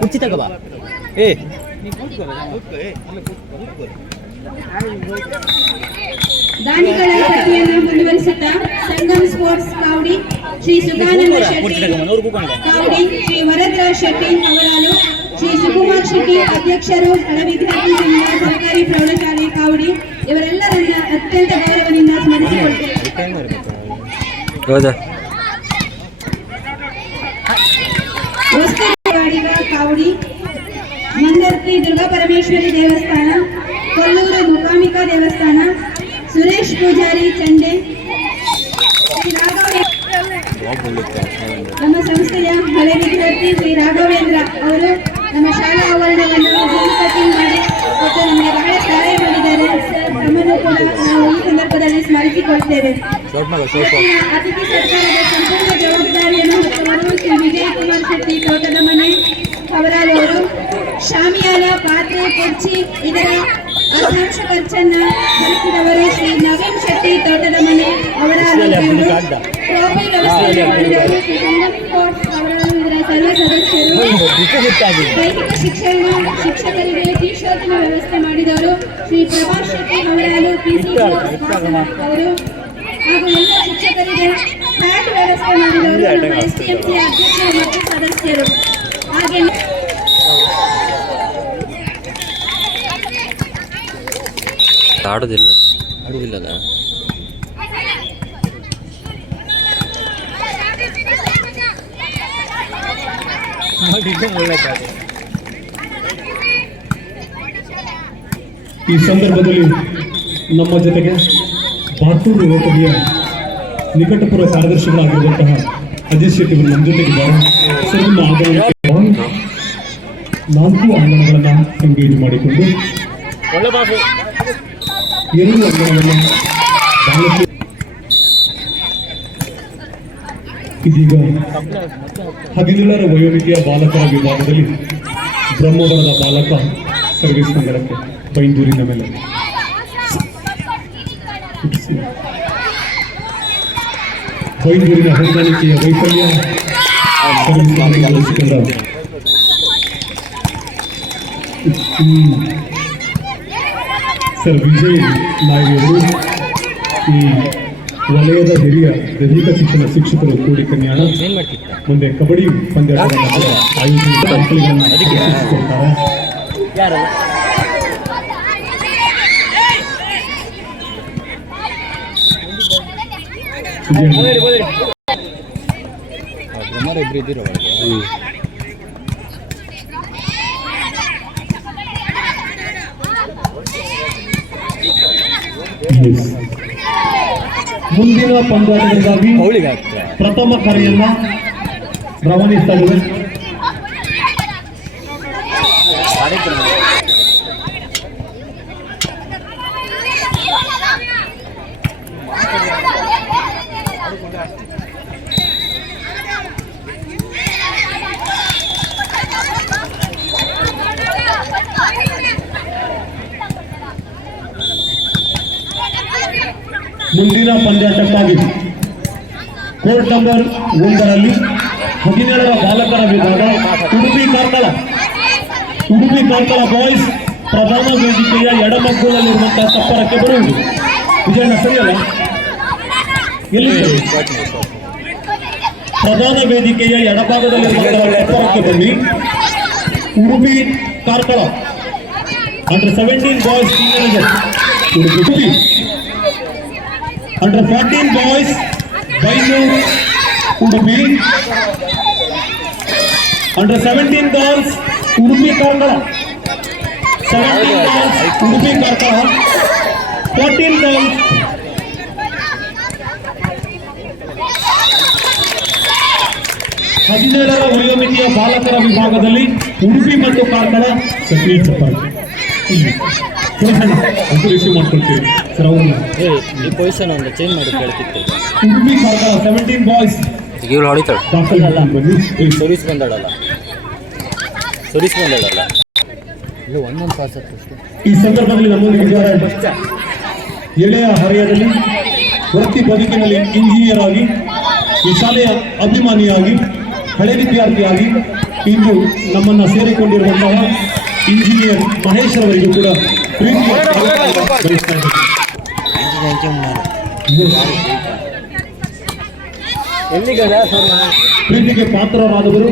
ಕುರ್ಚಿ ತಗೋ ಬಾ. ಏ ದಾನಿಗಳ ಪಟ್ಟಿಯನ್ನು ಮುಂದುವರಿಸುತ್ತಾ ಸಂಗಮ್ ಸ್ಪೋರ್ಟ್ಸ್ ಕಾವಡಿ ಶ್ರೀ ಸುಖಾನಂದ ಶೆಟ್ಟಿ ಕಾವಡಿ, ಶ್ರೀ ವರದ್ರ ಶೆಟ್ಟಿ ಅವರಾಲು, ಶ್ರೀ ಸುಕುಮಾರ್ ಶೆಟ್ಟಿ ಅಧ್ಯಕ್ಷರು ಹಳ ವಿದ್ಯಾರ್ಥಿ ಸಂಘ ಸರ್ಕಾರಿ ಪ್ರೌಢಶಾಲೆ ಕಾವಡಿ ಇವರೆಲ್ಲರನ್ನ ಅತ್ಯಂತ ಗೌರವದಿಂದ ಸ್ಮರಿಸಿಕೊಳ್ತೇವೆ. ಕಾವಡಿ ಮಂದರ್ತಿ ದುರ್ಗಾ ಪರಮೇಶ್ವರಿ ದೇವಸ್ಥಾನ, ಕೊಲ್ಲೂರು ಮೂಕಾಂಬಿಕಾ ದೇವಸ್ಥಾನ, ಸುರೇಶ್ ಪೂಜಾರಿ ಚಂಡೆ, ನಮ್ಮ ಸಂಸ್ಥೆಯ ಹಳೆ ವಿದ್ಯಾರ್ಥಿ ಶ್ರೀ ರಾಘವೇಂದ್ರ ಅವರು ನಮ್ಮ ಶಾಲಾ ಆವರಣವನ್ನು ಕಟಿಂಗ್ ಮಾಡಿ ಮತ್ತು ನಮಗೆ ಬಹಳ ಸಹಾಯ ಮಾಡಿದ್ದಾರೆ. ನಮ್ಮನ್ನು ಕೂಡ ನಾವು ಈ ಸಂದರ್ಭದಲ್ಲಿ ಸ್ಮರಿಸಿಕೊಳ್ತೇವೆ. ಅತಿಥಿ ಸರ್ಕಾರದ ಸಂಪೂರ್ಣ ಜವಾಬ್ದಾರಿಯನ್ನು ಹೊತ್ತವರು ಶ್ರೀ ವಿಜಯ್ ಕುಮಾರ್ ಶೆಟ್ಟಿ ತೋಟದ ಮನೆ ಅವರಾದವರು, ಶಾಮಿಯಾನ ಪಾತ್ರೆ ಕುರ್ಚಿ ಇದರ ಅರ್ಧಾಂಶ ಖರ್ಚನ್ನ ಭರಿಸಿದವರು ಶ್ರೀ ನವೀನ್ ಶೆಟ್ಟಿ ತೋಟದ ಮನೆ ಅವರಾದವರು, ಟ್ರೋಫಿ ವ್ಯವಸ್ಥೆ ಮಾಡಿದವರು ಶ್ರೀ ಸಂಗಮ್ ಸ್ಪೋರ್ಟ್ಸ್ ಅವರಾದ ಇದರ ಸರ್ವ ಸದಸ್ಯರು, ದೈಹಿಕ ಶಿಕ್ಷಕರಿಗೆ ಟೀ ಶರ್ಟಿನ ವ್ಯವಸ್ಥೆ ಮಾಡಿದವರು ಶ್ರೀ ಪ್ರಭಾಸ್ ಶೆಟ್ಟಿ ಅವರಾಲು ಪಿಸಿ ಅವರು, ಹಾಗೂ ಎಲ್ಲ ಶಿಕ್ಷಕರಿಗೆ ಫ್ಲಾಟ್ ವ್ಯವಸ್ಥೆ ಮಾಡಿದವರು ನಮ್ಮ STMC ಅಧ್ಯಕ್ಷರು ಮತ್ತು ಸದಸ್ಯರು. ಹಾಗೆ ಆಡೋದಿಲ್ಲಲ್ಲ ಈ ಸಂದರ್ಭದಲ್ಲಿ ನಮ್ಮ ಜೊತೆಗೆ ಬಾತೂರು ರೋಟರಿಯ ನಿಕಟಪುರ ಕಾರ್ಯದರ್ಶಿಗಳಾಗಿರುವಂತಹ ಅಜಯ್ ಶೆಟ್ಟಿ ಅವರು ನಮ್ಮ ಜೊತೆಗಿದ್ದಾರೆ. ಸರ್, ನಾಲ್ಕು ಅಂಗಣಗಳನ್ನು ಎಂಗೇಜ್ ಮಾಡಿಕೊಂಡು 2 ಅಂಗಣವನ್ನು ಇದೀಗ 17ರ ವಯೋಮಿತಿಯ ಬಾಲಕರ ವಿಭಾಗದಲ್ಲಿ ಬ್ರಹ್ಮವರದ ಬಾಲಕ ಸರ್ವಿಸ್ ಅಂಗಣಕ್ಕೆ ಬೈಂದೂರಿನ ಮೇಲೆ ಬೈಂದೂರಿನ ಹೊಂದಾಣಿಕೆಯ ವೈಫಲ್ಯ ಸರ್ ವಿಜಯ್ ನಾಯಕರು ಈ ವಲಯದ ಹಿರಿಯ ದೈಹಿಕ ಶಿಕ್ಷಣ ಶಿಕ್ಷಕರು ಕೂಡಿ ಕನ್ಯಾಣ ಮುಂದೆ ಕಬಡ್ಡಿ ಪಂದ್ಯಾಟವನ್ನು ಆಯೋಜಿಸಿಕೊಡ್ತಾರೆ. ಮುಂದಿನ ಪಂದ್ಯಾಟಗಳಿಗಾಗಿ ಪ್ರಥಮ ಕರೆಯನ್ನ ರವಾನಿಸ್ತಾ ಇದ್ದಾರೆ. ಮುಂದಿನ ಪಂದ್ಯಾಟಕ್ಕಾಗಿ ಕೋರ್ಟ್ ನಂಬರ್ 1ರಲ್ಲಿ 17ರ ಬಾಲಕರ ವಿಭಾಗ ಉಡುಪಿ ಕಾರ್ಕಳ ಬಾಯ್ಸ್ ಪ್ರಧಾನ ವೇದಿಕೆಯ ಎಡಮಗ್ಗುಲಲ್ಲಿರುವಂತಹ ತಪ್ಪರಕ್ಕೆ ಬರುವುದು. ವಿಜಯಣ್ಣ ಸರಿಯಲ್ಲ? ಎಲ್ಲಿ ಪ್ರಧಾನ ವೇದಿಕೆಯ ಎಡಭಾಗದಲ್ಲಿರುವಂತಹ ತಪ್ಪರಕ್ಕೆ ಬನ್ನಿ. Udupi Karkala under 17 boys teenager Udupi, Under 14 boys, Bainur, Udupi. Under 17 girls, Udupi Karkala. 17 girls, Udupi Karkala. 14 girls. ಹದಿನೇಳರ ವಯೋಮಿತಿಯ ಬಾಲಕರ ವಿಭಾಗದಲ್ಲಿ ಉಡುಪಿ ಮತ್ತು ಕಾರ್ಕಳ ಸಕ್ರಿಯ ಚಪ್ಪಾಳೆ. ರಿಸೀವ್ ಮಾಡ್ಕೊಳ್ತೀವಿ ಸರ್. ಅವ್ರನ್ನ ಈ ಪೊಸಿಷನ್ ಒಂದು ಚೇಂಜ್ ಮಾಡಿ ಕೇಳ್ತಿತ್ತು. ಉಡುಪಿ ಕಾರ್ಕಳ 17 ಬಾಯ್ಸ್ ಇವಳು ಹೊಡಿತಾಳೆ. ಸೊರೀಸ್ ಬಂದಾಡಲ್ಲ ಇದು ಒಂದೊಂದು ಪಾಸ್ ಆಗ್ತದೆ. ಈ ಸಂದರ್ಭದಲ್ಲಿ ನಮ್ಮೊಂದಿಗೆ ಎಳೆಯ ಹರೆಯದಲ್ಲಿ ವೃತ್ತಿ ಬದುಕಿನಲ್ಲಿ ಇಂಜಿನಿಯರ್ ಆಗಿ ಈ ಶಾಲೆಯ ಅಭಿಮಾನಿಯಾಗಿ ಹಳೆ ವಿದ್ಯಾರ್ಥಿಯಾಗಿ ಇಂದು ನಮ್ಮನ್ನ ಸೇರಿಕೊಂಡಿರುವಂತಹ ಇಂಜಿನಿಯರ್ ಮಹೇಶ್ ಅವರಿಗೂ ಕೂಡ ಪ್ರೀತಿಯ ಸ್ವಾಗತ ಬಯಸ್ತಾ ಇದ್ದೇನೆ. ಪ್ರೀತಿಗೆ ಪಾತ್ರರಾದವರು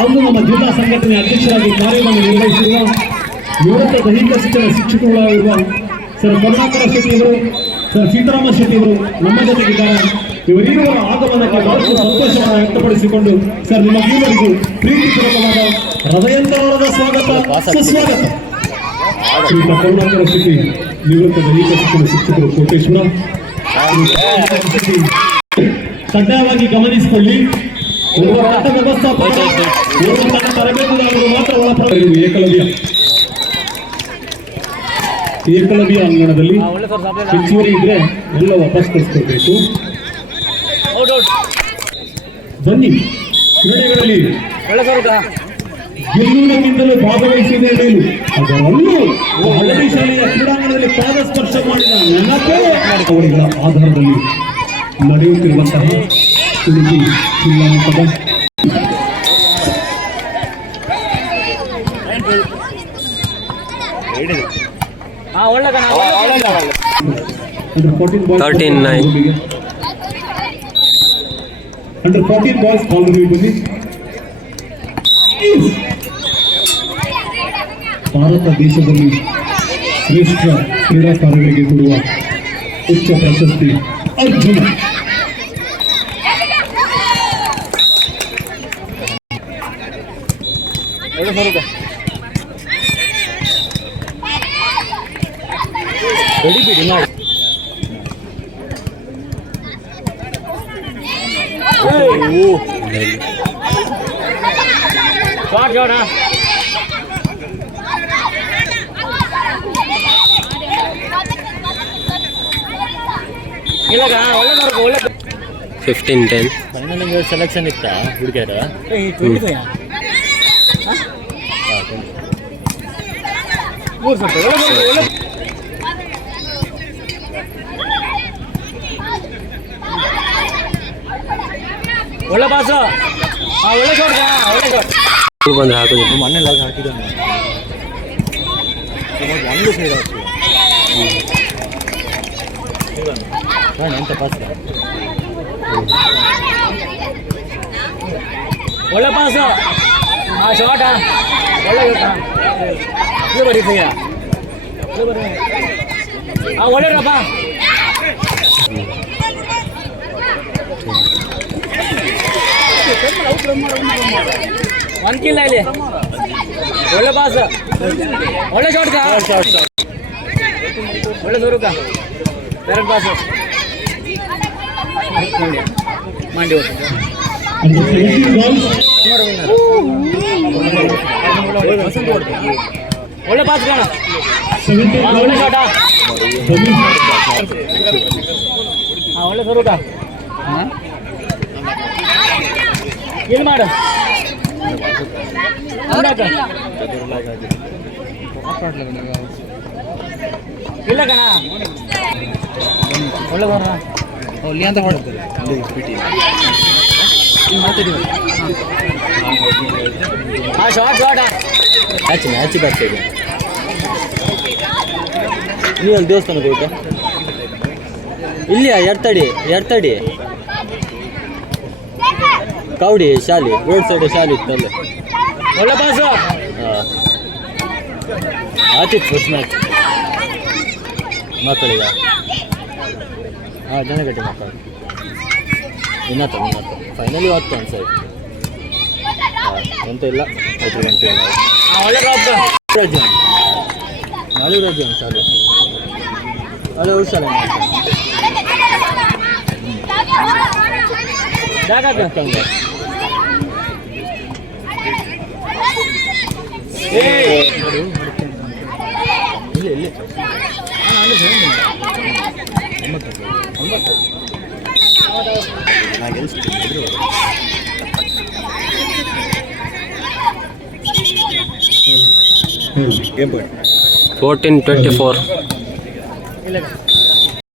ಅವರು ನಮ್ಮ ಜಿಲ್ಲಾ ಸಂಘಟನೆ ಅಧ್ಯಕ್ಷರಾಗಿ ಕಾರ್ಯವನ್ನು ನಿರ್ವಹಿಸಿರುವ ನಿವೃತ್ತ ದೈಹಿಕ ಶಿಕ್ಷಣ ಶಿಕ್ಷಕರಾಗಿರುವ ಸರ್ ಕರುಣಾಕರ ಶೆಟ್ಟಿಯವರು, ಸರ್ ಸೀತಾರಾಮ ಶೆಟ್ಟಿಯವರು ನಮ್ಮ ಜೊತೆಗಿದ್ದಾರೆ. ಇವರಿರುವರ ಆಗಮನಕ್ಕೆ ಬಹಳಷ್ಟು ಸಂತೋಷವನ್ನು ವ್ಯಕ್ತಪಡಿಸಿಕೊಂಡು ಸರ್ ನಿಮಗೆಲ್ಲರಿಗೂ ಪ್ರೀತಿಪೂರ್ವಕವಾದ ಹೃದಯಂತರಾಳದ ಸ್ವಾಗತ, ಸುಸ್ವಾಗತ. ಶ್ರೀಯುತ ಕರುಣಾಕರ ಶೆಟ್ಟಿ, ನಿವೃತ್ತ ದೈಹಿಕ ಶಿಕ್ಷಣ ಶಿಕ್ಷಕರು, ಕೋಟೇಶ್ವರ. ಕಡ್ಡಾಯವಾಗಿ ಗಮನಿಸಿಕೊಳ್ಳಿ, ಒಬ್ಬ ಪಾಠ ವ್ಯವಸ್ಥಾಪಕ ತನ್ನ ತರಬೇತುದಾರರು ಮಾತ್ರ ಏಕಲವ್ಯ ಅಂಗಣದಲ್ಲಿ ಹೆಚ್ಚುವರಿ ಇದ್ರೆ ಎಲ್ಲ ವಾಪಸ್ ಕಳಿಸ್ಕೊಳ್ಬೇಕು. ಬನ್ನಿ, ಕ್ರೀಡೆಗಳಲ್ಲಿ ಗೆಲ್ಲುವುದಕ್ಕಿಂತಲೂ ಭಾಗವಹಿಸಿದೆ ಮೇಲು. ಅದರಲ್ಲೂ ಹಳದಿ ಶಾಲೆಯ ಕ್ರೀಡಾಂಗಣದಲ್ಲಿ ಪಾದ ಸ್ಪರ್ಶ ಮಾಡಿದ ನೆನಪೇ ಅವರಿಗಳ ಆಧಾರದಲ್ಲಿ ನಡೆಯುತ್ತಿರುವಂತಹ ಉಡುಪಿ ಜಿಲ್ಲಾ ಮಟ್ಟದ ಅಂಡರ್ 14 ಬಾಯ್ಸ್ ಕಾಲ್ಗಳಿಗೆ ಬನ್ನಿ. ಭಾರತ ದೇಶದಲ್ಲಿ ಶ್ರೇಷ್ಠ ಕ್ರೀಡಾಕಾರರಿಗೆ ಕೊಡುವ ಉಚ್ಚ ಪ್ರಶಸ್ತಿ ಅರ್ಜುನ. ಬಿಡಿ ಮಾಡಿ. ಒಳ್ಳೆ 15-10 ಫೈನಲ್ ಸೆಲೆಕ್ಷನ್ ಇತ್ತ ಹುಡುಗಿಯರು. ಒಳ್ಳೆ ಪಾಸ, ಒಳ್ಳೆ ಶಾಟ್, ಒಳ್ಳೆ ಶಾಟ್ ಬಂದ್ರೆ ಹಾಕೋದು. ಮಣ್ಣೆಲ್ಲ ಹಾಕಿದ ಒಂದು ಸೈಡ್ ಹಾಕಿ ಎಂತ ಪಾಸ್. ಒಳ್ಳೆ ಪಾಸ, ಆ ಶಾಟ ಒಳ್ಳೆ ಬರೀ ಭಯ್ಯ, ಒಳ್ಳೆ ರಪ್ಪ. ಒಂದು ಕಿಲ್ಲ ಇಲ್ಲಿ. ಒಳ್ಳೆ ಪಾಸ್, ಒಳ್ಳೆ ಶಾಟ್, ಒಳ್ಳೆ ದೂರಕ್ಕ ಡೈರೆಕ್ಟ್ ಪಾಸ್ ಮಾಡಿ. ಒಳ್ಳೆ ಪಾಸ್ ಕಾಣ, ಒಳ್ಳೆ ಶಾಟ, ಒಳ್ಳೆ ದೂರಕ್ಕ ಇಲ್ಲಿ ಮಾಡು. ಇಲ್ಲ ಕಣ, ಒಳ್ಳೆ ಬರ ಅಲ್ಲಿ ಅಂತ ಮಾಡ್ತಾರೆ. ಶಾರ್ಟ್ ಶಾರ್ಟ್ ಮ್ಯಾಚ್ ಬರ್ತಿದೆ. ನೀವು ಅಲ್ಲಿ ದೇವಸ್ಥಾನಕ್ಕೆ ಹೋಗ್ತಾ ಇಲ್ಲಿಯಾ? ಎರ್ತಡಿ ಕೌಡಿ ಶಾಲೆ ರೋಡ್ ಸೈಡ್ ಶಾಲೆ ಇತ್ತಲ್ಲ. ಒಳ್ಳೆ ಪಾಸ, ಆತಿತ್ತು ಫಸ್ಟ್ ಮ್ಯಾಚ್ ಮಕ್ಕಳಿಗ. ಜನಗಟ್ಟಿ ಮಕ್ಕಳು ಇನ್ನತ್ತ ಫೈನಲಿ ಹೊತ್ತು ಅನ್ಸೈತೆ. ಎಂತ ಇಲ್ಲ, 5 ಗಂಟೆ. ಒಳ್ಳೆ ರಾಜ್ಯ ನಾಳೆ ರಾಜ್ಯ ಶಾಲೆ ಒಳ್ಳೆ ಉತ್ಸವ ಜಾಗ ಕಂಗ ಇಲ್ಲಿ Game point 14-24.